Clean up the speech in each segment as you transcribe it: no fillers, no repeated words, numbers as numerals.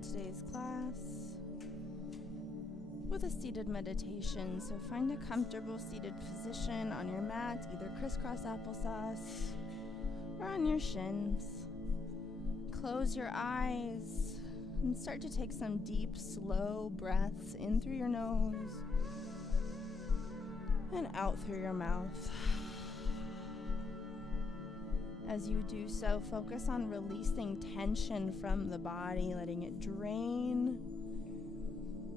begin today's class with a seated meditation. So find a comfortable seated position on your mat, either crisscross applesauce or on your shins. Close your eyes and start to take some deep, slow breaths in through your nose and out through your mouth. As you do so, focus on releasing tension from the body, letting it drain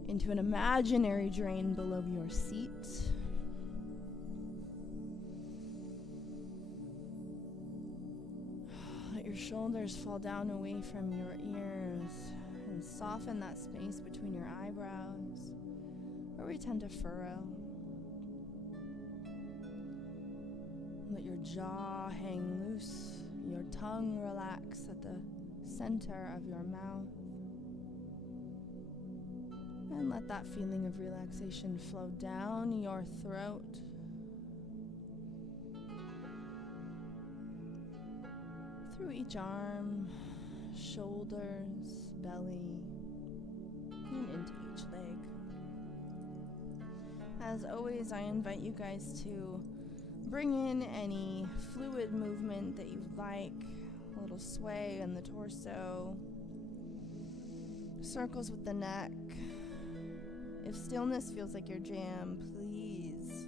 into an imaginary drain below your seat. Let your shoulders fall down away from your ears and soften that space between your eyebrows where we tend to furrow. Let your jaw hang loose, your tongue relax at the center of your mouth. And let that feeling of relaxation flow down your throat. Through each arm, shoulders, belly, and into each leg. As always, I invite you guys to bring in any fluid movement that you'd like, a little sway in the torso, circles with the neck. If stillness feels like your jam, please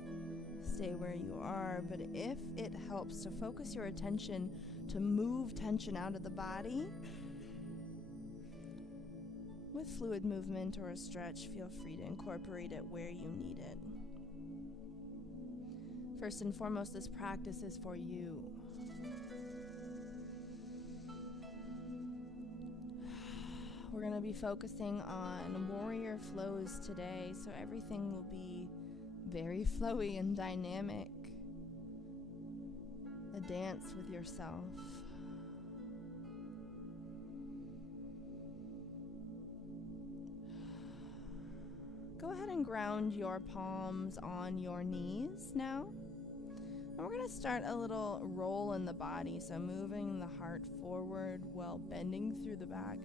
stay where you are. But if it helps to focus your attention to move tension out of the body with fluid movement or a stretch, feel free to incorporate it where you need it. First and foremost, this practice is for you. We're going to be focusing on warrior flows today, so everything will be very flowy and dynamic. A dance with yourself. Go ahead and ground your palms on your knees now. And we're going to start a little roll in the body, so moving the heart forward while bending through the back.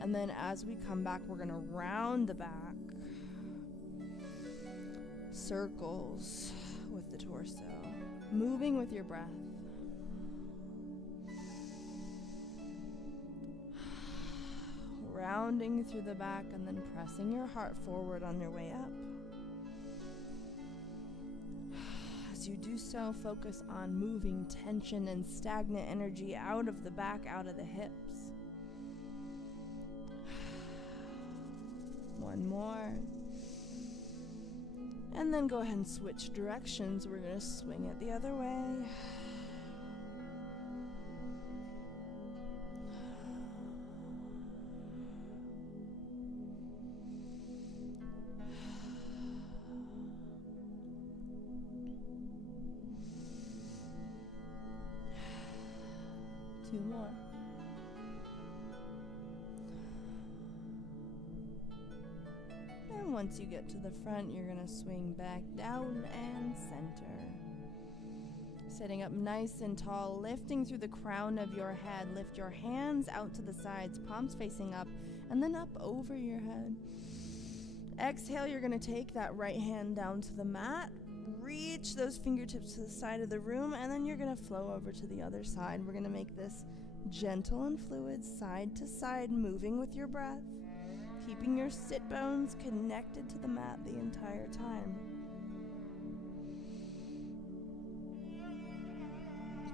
And then as we come back, we're going to round the back. Circles with the torso. Moving with your breath. Rounding through the back and then pressing your heart forward on your way up. As you do so, focus on moving tension and stagnant energy out of the back, out of the hips. One more. And then go ahead and switch directions. We're going to swing it the other way. Two more. And once you get to the front, you're going to swing back down and center. Sitting up nice and tall, lifting through the crown of your head. Lift your hands out to the sides, palms facing up, and then up over your head. Exhale, you're going to take that right hand down to the mat. Reach those fingertips to the side of the room, and then you're going to flow over to the other side. We're going to make this gentle and fluid, side to side, moving with your breath, keeping your sit bones connected to the mat the entire time.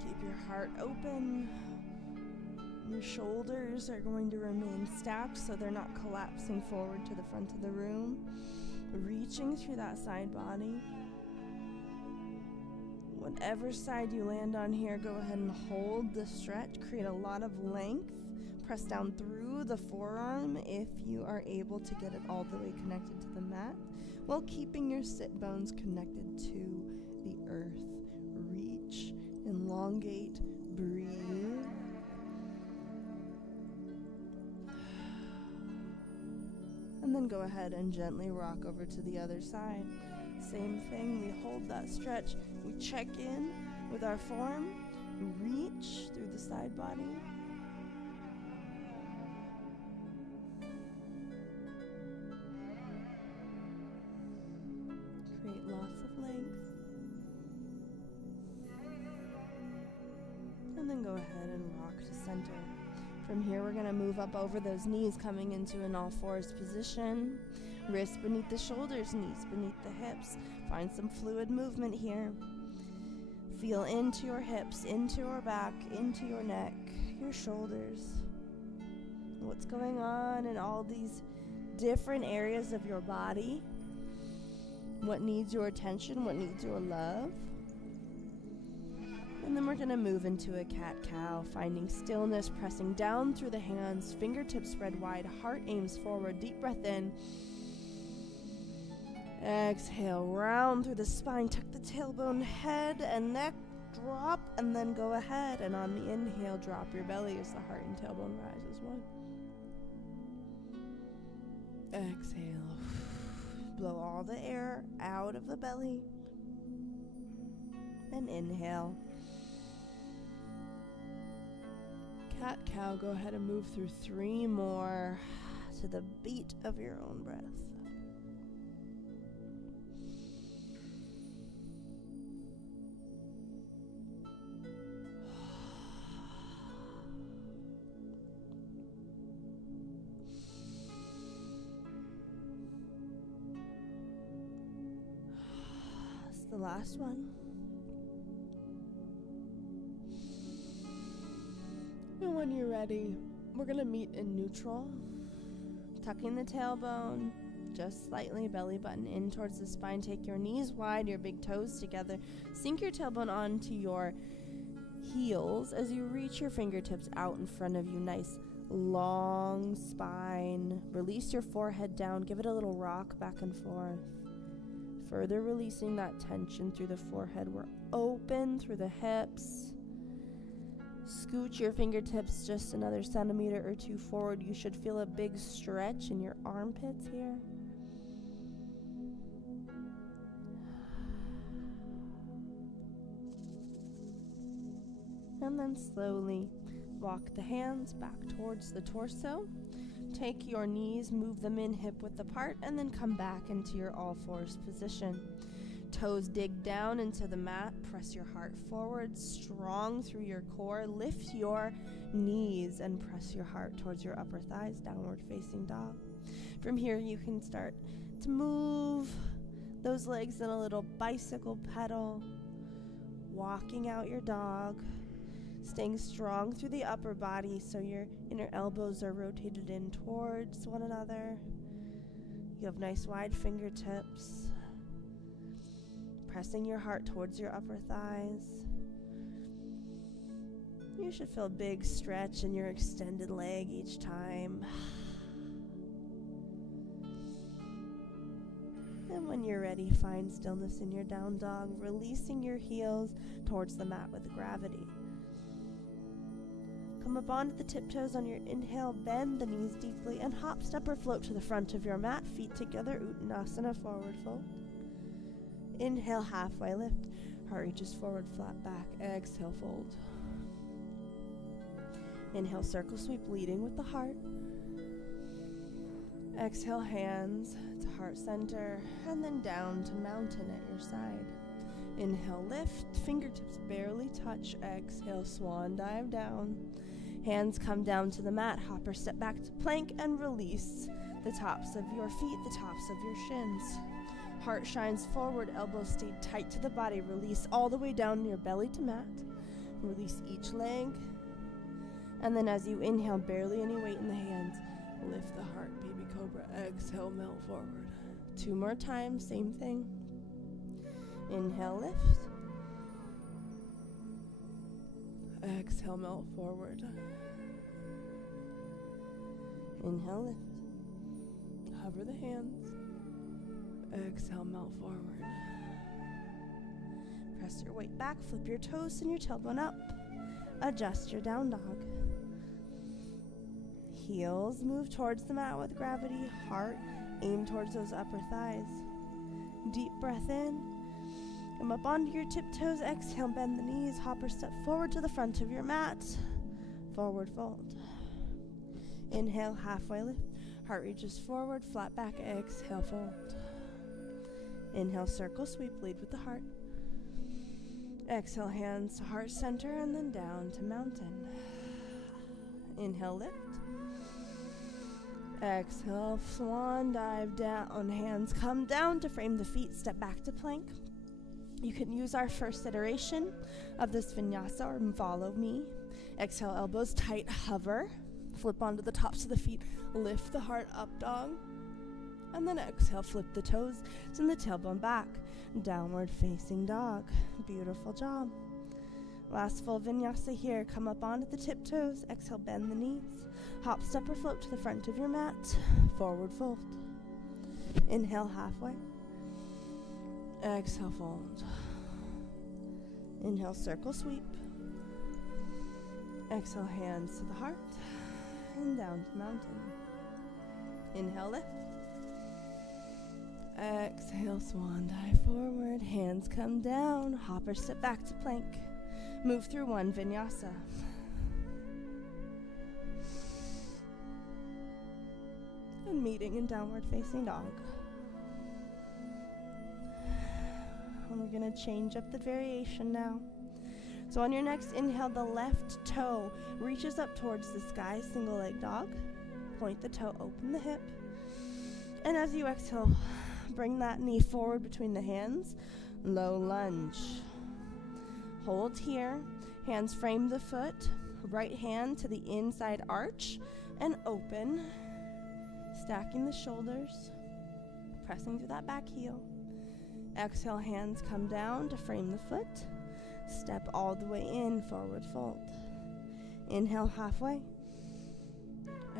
Keep your heart open. Your shoulders are going to remain stacked so they're not collapsing forward to the front of the room. Reaching through that side body. Whatever side you land on here, go ahead and hold the stretch. Create a lot of length. Press down through the forearm if you are able to get it all the way connected to the mat, while keeping your sit bones connected to the earth. Reach, elongate, breathe. And then go ahead and gently rock over to the other side. Same thing, we hold that stretch. We check in with our form, reach through the side body. From here, we're going to move up over those knees, coming into an all fours position. Wrists beneath the shoulders, knees beneath the hips. Find some fluid movement here. Feel into your hips, into your back, into your neck, your shoulders. What's going on in all these different areas of your body? What needs your attention? What needs your love? And then we're going to move into a cat-cow, finding stillness, pressing down through the hands, fingertips spread wide, heart aims forward, deep breath in. Exhale, round through the spine, tuck the tailbone, head and neck, drop, and then go ahead. And on the inhale, drop your belly as the heart and tailbone rise as one. Exhale, blow all the air out of the belly. And inhale. Cat-cow, go ahead and move through 3 more to the beat of your own breath. It's the last one. And when you're ready, we're going to meet in neutral. Tucking the tailbone just slightly, belly button in towards the spine. Take your knees wide, your big toes together. Sink your tailbone onto your heels as you reach your fingertips out in front of you. Nice long spine. Release your forehead down. Give it a little rock back and forth. Further releasing that tension through the forehead. We're open through the hips. Scoot your fingertips just another centimeter or 2 forward. You should feel a big stretch in your armpits here. And then slowly walk the hands back towards the torso. Take your knees, move them in hip width apart, and then come back into your all fours position. Toes dig down into the mat. Press your heart forward, strong through your core. Lift your knees and press your heart towards your upper thighs, downward facing dog. From here, you can start to move those legs in a little bicycle pedal, walking out your dog, staying strong through the upper body so your inner elbows are rotated in towards one another. You have nice wide fingertips. Pressing your heart towards your upper thighs. You should feel a big stretch in your extended leg each time. And when you're ready, find stillness in your down dog, releasing your heels towards the mat with gravity. Come up onto the tiptoes on your inhale, bend the knees deeply, and hop, step, or float to the front of your mat, feet together, Uttanasana, forward fold. Inhale, halfway lift. Heart reaches forward, flat back. Exhale, fold. Inhale, circle sweep, leading with the heart. Exhale, hands to heart center, and then down to mountain at your side. Inhale, lift, fingertips barely touch. Exhale, swan dive down. Hands come down to the mat, hopper step back to plank, and release the tops of your feet, the tops of your shins. Heart shines forward, elbows stay tight to the body. Release all the way down your belly to mat. Release each leg. And then as you inhale, barely any weight in the hands, lift the heart, baby cobra. Exhale, melt forward. 2 more times, same thing. Inhale, lift. Exhale, melt forward. Inhale, lift. Hover the hands. Exhale, melt forward. Press your weight back, flip your toes and your tailbone up. Adjust your down dog. Heels move towards the mat with gravity. Heart aim towards those upper thighs. Deep breath in. Come up onto your tiptoes. Exhale, bend the knees. Hopper step forward to the front of your mat. Forward fold. Inhale, halfway lift. Heart reaches forward, flat back. Exhale, fold. Inhale, circle sweep, lead with the heart. Exhale, hands to heart center and then down to mountain. Inhale, lift. Exhale, swan dive down. Hands come down to frame the feet. Step back to plank. You can use our first iteration of this vinyasa or follow me. Exhale, elbows tight, hover. Flip onto the tops of the feet. Lift the heart up, dog. And then exhale, flip the toes. Send the tailbone back. Downward facing dog. Beautiful job. Last full vinyasa here. Come up onto the tiptoes. Exhale, bend the knees. Hop, step, or float to the front of your mat. Forward fold. Inhale, halfway. Exhale, fold. Inhale, circle sweep. Exhale, hands to the heart. And down to mountain. Inhale, lift. Exhale, swan dive forward. Hands come down. Hop or step back to plank. Move through one vinyasa. And meeting in downward facing dog. And we're going to change up the variation now. So on your next inhale, the left toe reaches up towards the sky, single leg dog. Point the toe, open the hip. And as you exhale, bring that knee forward between the hands. Low lunge. Hold here. Hands frame the foot. Right hand to the inside arch and open. Stacking the shoulders. Pressing through that back heel. Exhale, hands come down to frame the foot. Step all the way in, forward fold. Inhale, halfway.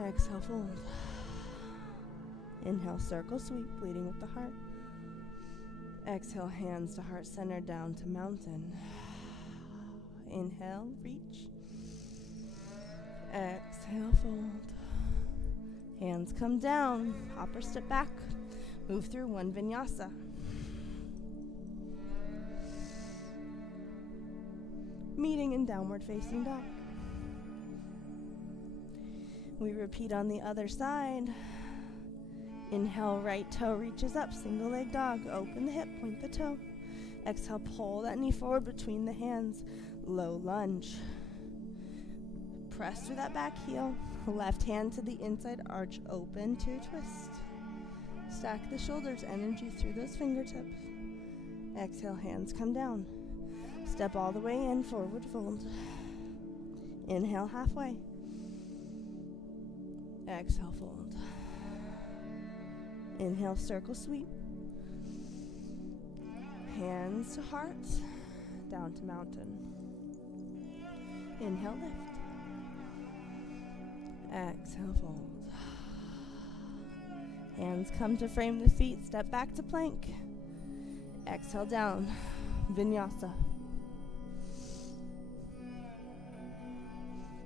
Exhale, fold. Inhale, circle sweep, leading with the heart. Exhale, hands to heart center, down to mountain. Inhale, reach. Exhale, fold. Hands come down, hop or step back. Move through one vinyasa. Meeting in downward facing dog. We repeat on the other side. Inhale, right toe reaches up, single leg dog. Open the hip, point the toe. Exhale, pull that knee forward between the hands. Low lunge. Press through that back heel. Left hand to the inside arch, open to twist. Stack the shoulders, energy through those fingertips. Exhale, hands come down. Step all the way in, forward fold. Inhale, halfway. Exhale, fold. Inhale, circle sweep. Hands to heart, down to mountain. Inhale, lift. Exhale, fold. Hands come to frame the feet, step back to plank. Exhale, down, vinyasa.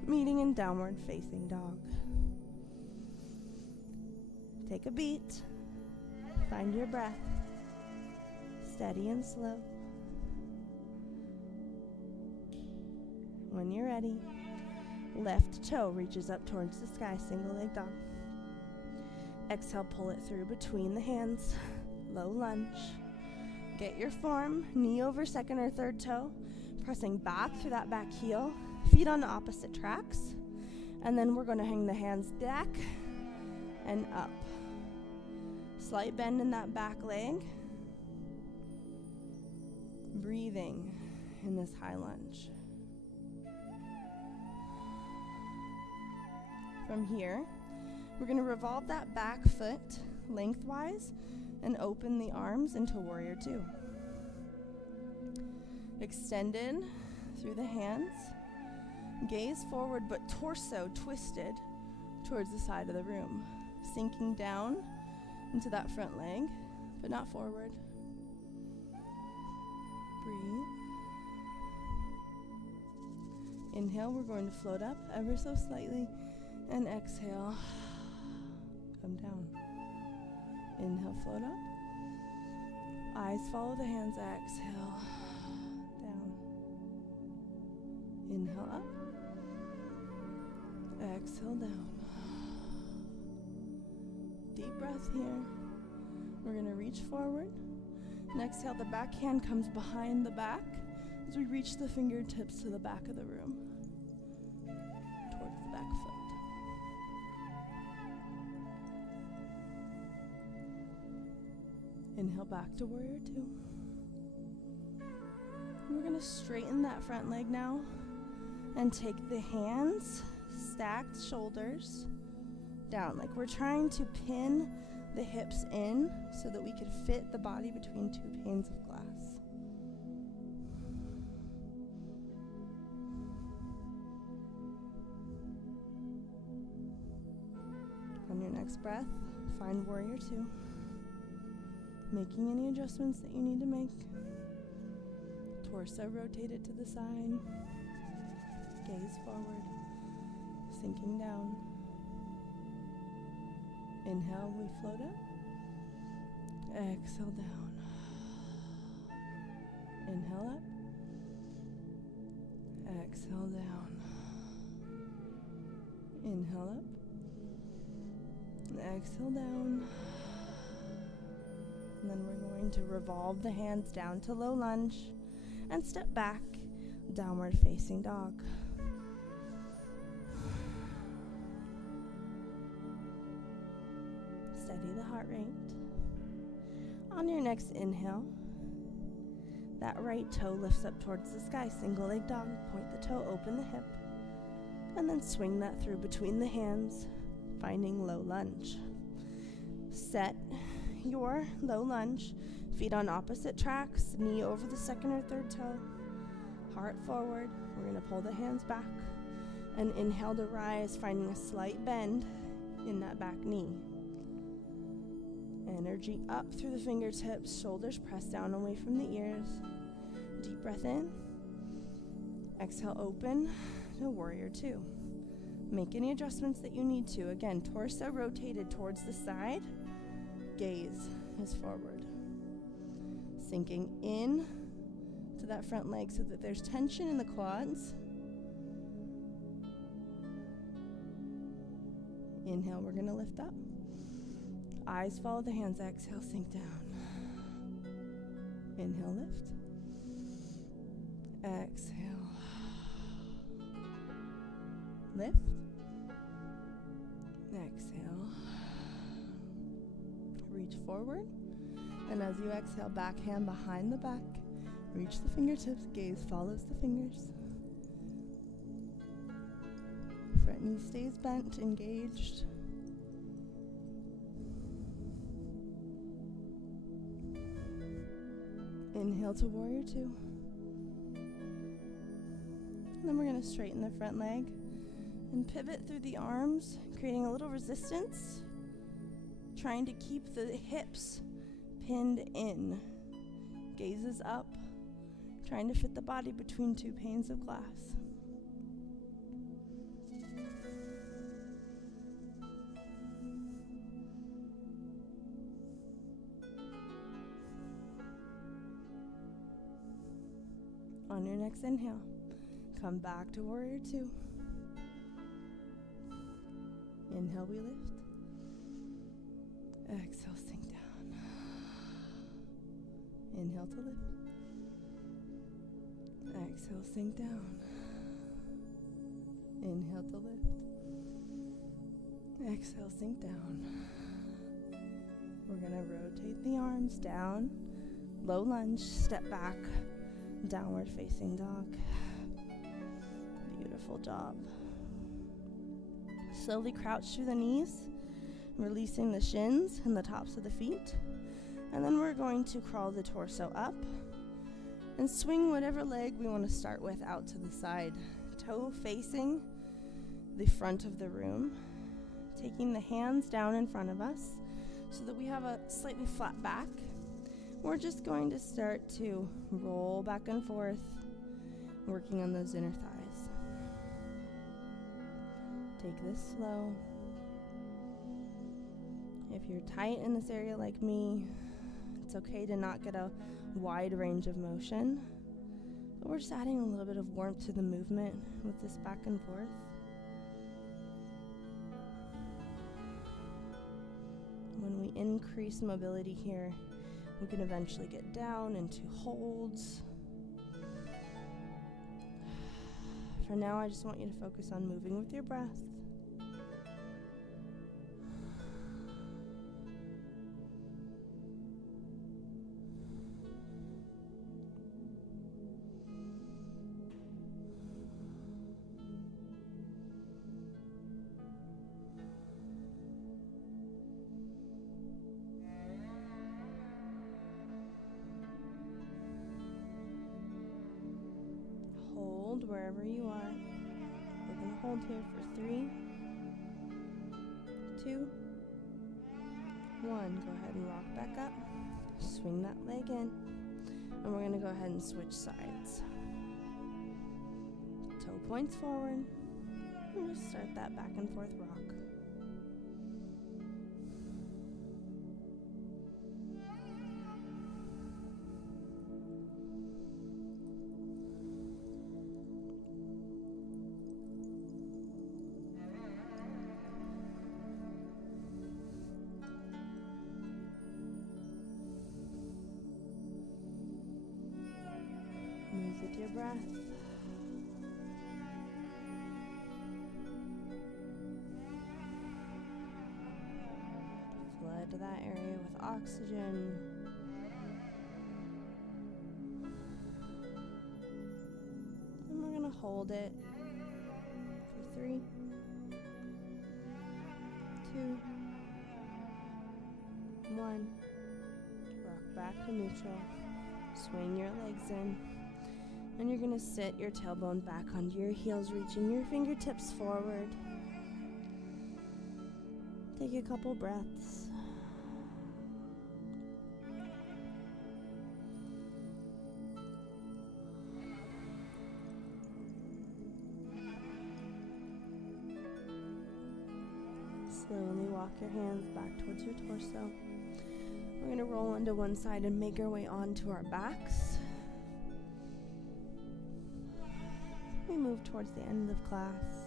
Meeting in downward facing dog. Take a beat. Find your breath. Steady and slow. When you're ready, left toe reaches up towards the sky, single leg dog. Exhale, pull it through between the hands. Low lunge. Get your form, knee over second or third toe, pressing back through that back heel. Feet on opposite tracks. And then we're going to hang the hands back and up. Slight bend in that back leg. Breathing in this high lunge. From here, we're going to revolve that back foot lengthwise and open the arms into warrior two. Extended through the hands. Gaze forward, but torso twisted towards the side of the room. Sinking down into that front leg, but not forward. Breathe. Inhale, we're going to float up ever so slightly. And exhale, come down. Inhale, float up. Eyes follow the hands, exhale, down. Inhale, up. Exhale, down. Deep breath here. We're going to reach forward. And exhale, the back hand comes behind the back as we reach the fingertips to the back of the room, towards the back foot. Inhale back to warrior two. We're going to straighten that front leg now and take the hands, stacked shoulders down. Like we're trying to pin the hips in so that we could fit the body between two panes of glass. On your next breath, find warrior two. Making any adjustments that you need to make. Torso rotated to the side. Gaze forward. Sinking down. Inhale, we float up. Exhale down. Inhale up. Exhale down. Inhale up. Exhale down. And then we're going to revolve the hands down to low lunge and step back, downward facing dog. Steady the heart rate. On your next inhale, that right toe lifts up towards the sky, single leg dog. Point the toe, open the hip, and then swing that through between the hands, finding low lunge. Set your low lunge, feet on opposite tracks, knee over the second or third toe, heart forward. We're going to pull the hands back and inhale to rise, finding a slight bend in that back knee. Energy up through the fingertips, shoulders pressed down away from the ears. Deep breath in. Exhale, open to warrior two. Make any adjustments that you need to. Again, torso rotated towards the side. Gaze is forward. Sinking in to that front leg so that there's tension in the quads. Inhale, we're going to lift up. Eyes follow the hands. Exhale, sink down. Inhale, lift. Exhale. Lift. Exhale. Reach forward. And as you exhale, back hand behind the back. Reach the fingertips. Gaze follows the fingers. Front knee stays bent, engaged. Inhale to warrior two. And then we're going to straighten the front leg and pivot through the arms, creating a little resistance, trying to keep the hips pinned in. Gazes up, trying to fit the body between two panes of glass. On your next inhale, come back to warrior two. Inhale, we lift. Exhale, sink down. Inhale to lift. Exhale, sink down. Inhale to lift. Exhale, sink down. We're going to rotate the arms down. Low lunge, step back. Downward facing dog. Beautiful job. Slowly crouch through the knees, releasing the shins and the tops of the feet. And then we're going to crawl the torso up and swing whatever leg we want to start with out to the side. Toe facing the front of the room, taking the hands down in front of us so that we have a slightly flat back. We're just going to start to roll back and forth, working on those inner thighs. Take this slow. If you're tight in this area like me, it's okay to not get a wide range of motion, but we're just adding a little bit of warmth to the movement with this back and forth. When we increase mobility here, we can eventually get down into holds. For now, I just want you to focus on moving with your breath. hold wherever you are. We're going to hold here for 3, 2, 1. Go ahead and rock back up. Swing that leg in. And we're going to go ahead and switch sides. Toe points forward. And just start that back and forth rock. Move with your breath. Flood that area with oxygen. And we're going to hold it for 3, 2, 1. Rock back to neutral. Swing your legs in. And you're going to sit your tailbone back onto your heels, reaching your fingertips forward. Take a couple breaths. Slowly walk your hands back towards your torso. We're going to roll onto one side and make our way onto our backs. We move towards the end of class.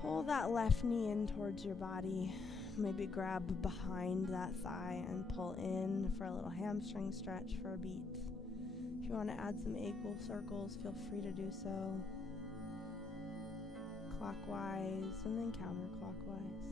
Pull that left knee in towards your body. Maybe grab behind that thigh and pull in for a little hamstring stretch for a beat. If you want to add some equal circles, feel free to do so. Clockwise and then counterclockwise.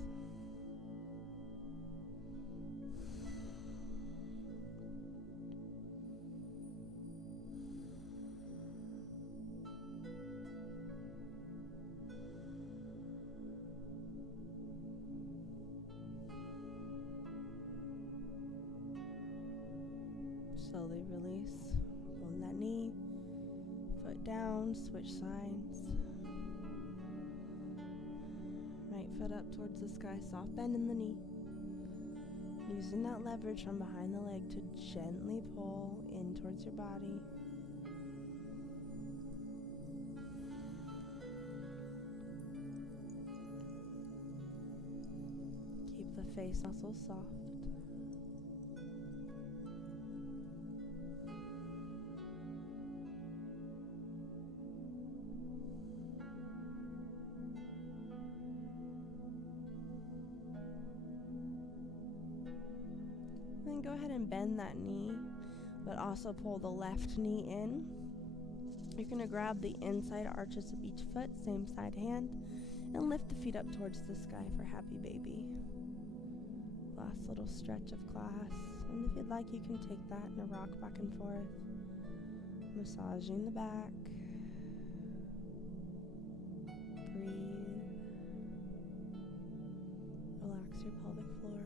Slowly release. Bend that knee. Foot down. Switch sides. Right foot up towards the sky. Soft bend in the knee. Using that leverage from behind the leg to gently pull in towards your body. Keep the face muscles soft. Then go ahead and bend that knee, but also pull the left knee in. You're going to grab the inside arches of each foot, same side hand, and lift the feet up towards the sky for happy baby. Last little stretch of class, and if you'd like, you can take that in a rock back and forth, massaging the back. Breathe. Relax your pelvic floor.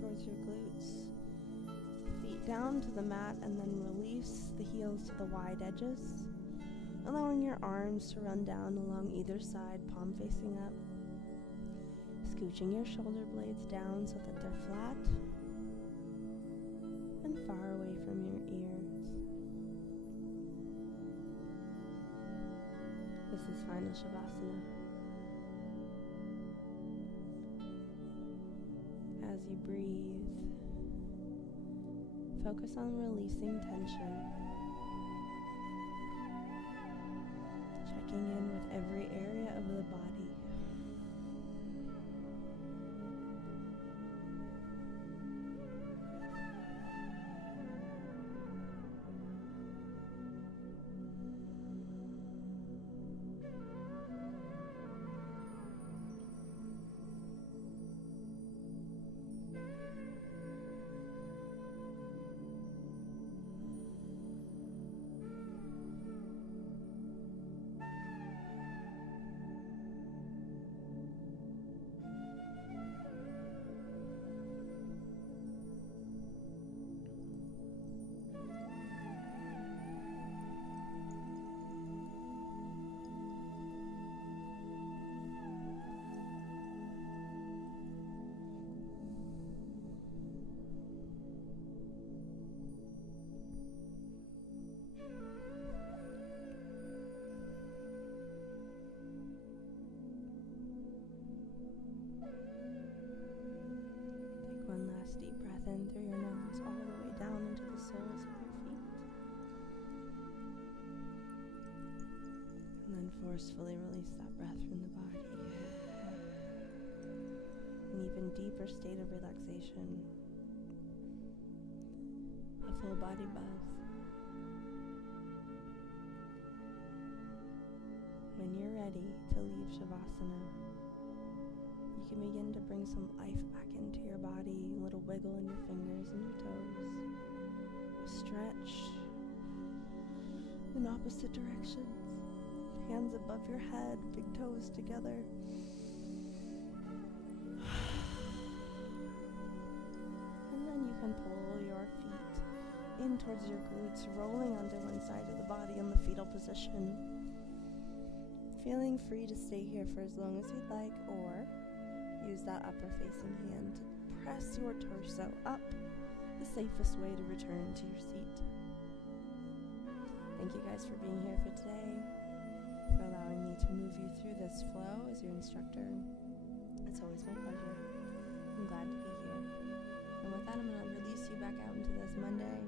Towards your glutes. Feet down to the mat and then release the heels to the wide edges, allowing your arms to run down along either side, palm facing up. Scooching your shoulder blades down so that they're flat and far away from your ears. This is Final Shavasana. As you breathe, focus on releasing tension. Checking in with every area of the body. forcefully release that breath from the body. An even deeper state of relaxation. A full body buzz. When you're ready to leave Shavasana, you can begin to bring some life back into your body. A little wiggle in your fingers and your toes. Stretch in opposite directions. Hands above your head, big toes together. And then you can pull your feet in towards your glutes, rolling onto one side of the body in the fetal position. Feeling free to stay here for as long as you'd like, or use that upper facing hand to press your torso up, the safest way to return to your seat. Thank you guys for being here for today, for allowing me to move you through this flow as your instructor. It's always my pleasure. I'm glad to be here. And with that, I'm going to release you back out into this Monday.